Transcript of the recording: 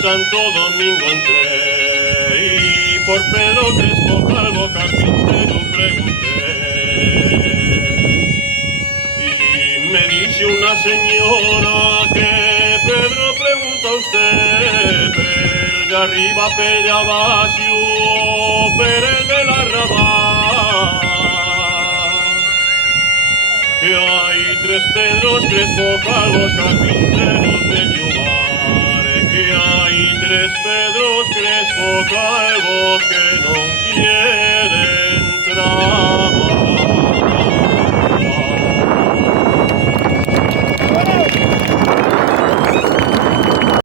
Santo Domingo entré y por Pedro Crespo Calvo carpintero pregunté. Y me dice una señora que Pedro pregunta a usted, pel de arriba, pel de abajo, per el de la Arrabal. Que hay tres Pedros Crespo Calvos carpinteros de Guiomar, que hay tres Pedros Crespo Calvos que no quieren trabajar.